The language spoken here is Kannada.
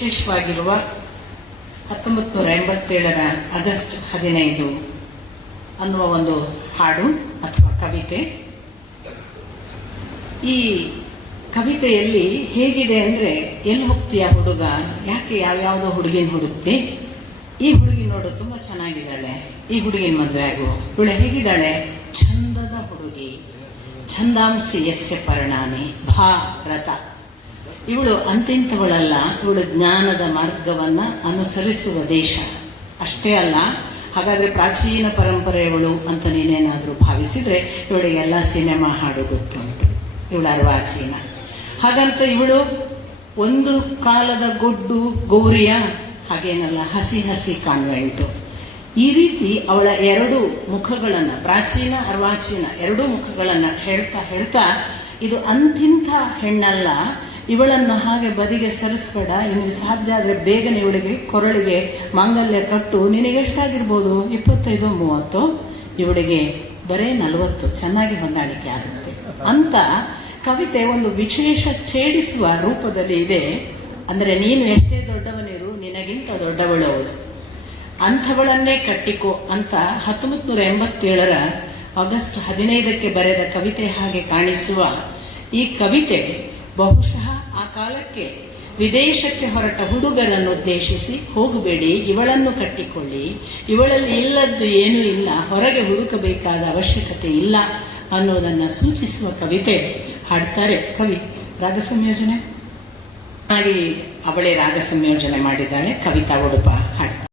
ವಿಶೇಷವಾಗಿರುವ 1987ರ ಆಗಸ್ಟ್ 15 ಅನ್ನುವ ಒಂದು ಹಾಡು ಅಥವಾ ಕವಿತೆ. ಈ ಕವಿತೆಯಲ್ಲಿ ಹೇಗಿದೆ ಅಂದ್ರೆ, ಎಲ್ಲಿ ಹೋಗ್ತೀಯ ಹುಡುಗ, ಯಾಕೆ ಯಾವ್ಯಾವುದೋ ಹುಡುಗಿನ ಹುಡುಕ್ತಿ, ಈ ಹುಡುಗಿ ನೋಡು ತುಂಬಾ ಚೆನ್ನಾಗಿದ್ದಾಳೆ, ಈ ಹುಡುಗಿನ ಮದುವೆ ಆಗು, ಇವಳು ಹೇಗಿದ್ದಾಳೆ, ಚಂದದ ಹುಡುಗಿ, ಛಂದಾಂಸಿ ಯಸ್ಯ ಪರ್ಣಾನಿ ಭಾರತ, ಇವಳು ಅಂತಿಂತವಳಲ್ಲ, ಇವಳು ಜ್ಞಾನದ ಮಾರ್ಗವನ್ನ ಅನುಸರಿಸುವ ದೇಶ. ಅಷ್ಟೇ ಅಲ್ಲ, ಹಾಗಾದ್ರೆ ಪ್ರಾಚೀನ ಪರಂಪರೆಯವಳು ಅಂತ ನೀನೇನಾದ್ರೂ ಭಾವಿಸಿದ್ರೆ ಇವಳಿಗೆಲ್ಲ ಸಿನಿಮಾ ಹಾಡು ಗೊತ್ತುಂಟು, ಇವಳು ಅರ್ವಾಚೀನ. ಹಾಗಂತ ಇವಳು ಒಂದು ಕಾಲದ ಗೊಡ್ಡು ಗೌರಿಯ ಹಾಗೇನಲ್ಲ, ಹಸಿ ಹಸಿ ಕಾನ್ವೆಂಟು. ಈ ರೀತಿ ಅವಳ ಎರಡು ಮುಖಗಳನ್ನ, ಪ್ರಾಚೀನ ಅರ್ವಾಚೀನ ಎರಡೂ ಮುಖಗಳನ್ನ ಹೇಳ್ತಾ ಹೇಳ್ತಾ, ಇದು ಅಂತಿಂಥ ಹೆಣ್ಣಲ್ಲ, ಇವಳನ್ನು ಹಾಗೆ ಬದಿಗೆ ಸರಿಸ್ಬೇಡ, ನಿನಗೆ ಸಾಧ್ಯ ಆದ್ರೆ ಬೇಗನೆ ಇವಳಿಗೆ ಕೊರಳಿಗೆ ಮಾಂಗಲ್ಯ ಕಟ್ಟು, ನಿನಗೆಷ್ಟಾಗಿರ್ಬೋದು 25-30, ಇವಳಿಗೆ ಬರೇ 40, ಚೆನ್ನಾಗಿ ಹೊಂದಾಣಿಕೆ ಆಗುತ್ತೆ ಅಂತ ಕವಿತೆ ಒಂದು ವಿಶೇಷ ಛೇಡಿಸುವ ರೂಪದಲ್ಲಿ ಇದೆ. ಅಂದ್ರೆ ನೀನು ಎಷ್ಟೇ ದೊಡ್ಡವನಿರು, ನಿನಗಿಂತ ದೊಡ್ಡವಳು ಅವಳು, ಅಂಥವಳನ್ನೇ ಕಟ್ಟಿಕೋ ಅಂತ 1987ರ ಆಗಸ್ಟ್ 15ಕ್ಕೆ ಬರೆದ ಕವಿತೆ ಹಾಗೆ ಕಾಣಿಸುವ ಈ ಕವಿತೆ ಬಹುಶಃ ಆ ಕಾಲಕ್ಕೆ ವಿದೇಶಕ್ಕೆ ಹೊರಟ ಹುಡುಗರನ್ನು ಉದ್ದೇಶಿಸಿ, ಹೋಗಬೇಡಿ, ಇವಳನ್ನು ಕಟ್ಟಿಕೊಳ್ಳಿ, ಇವಳಲ್ಲಿ ಇಲ್ಲದ್ದು ಏನೂ ಇಲ್ಲ, ಹೊರಗೆ ಹುಡುಕಬೇಕಾದ ಅವಶ್ಯಕತೆ ಇಲ್ಲ ಅನ್ನೋದನ್ನ ಸೂಚಿಸುವ ಕವಿತೆ ಹಾಡ್ತಾರೆ ಕವಿ. ರಾಗ ಸಂಯೋಜನೆ ಆಗಿ ಅವಳೇ ರಾಗ ಸಂಯೋಜನೆ ಮಾಡಿದ್ದಾಳೆ, ಕವಿತಾ ಉಡುಪ ಹಾಡ್ತಾರೆ.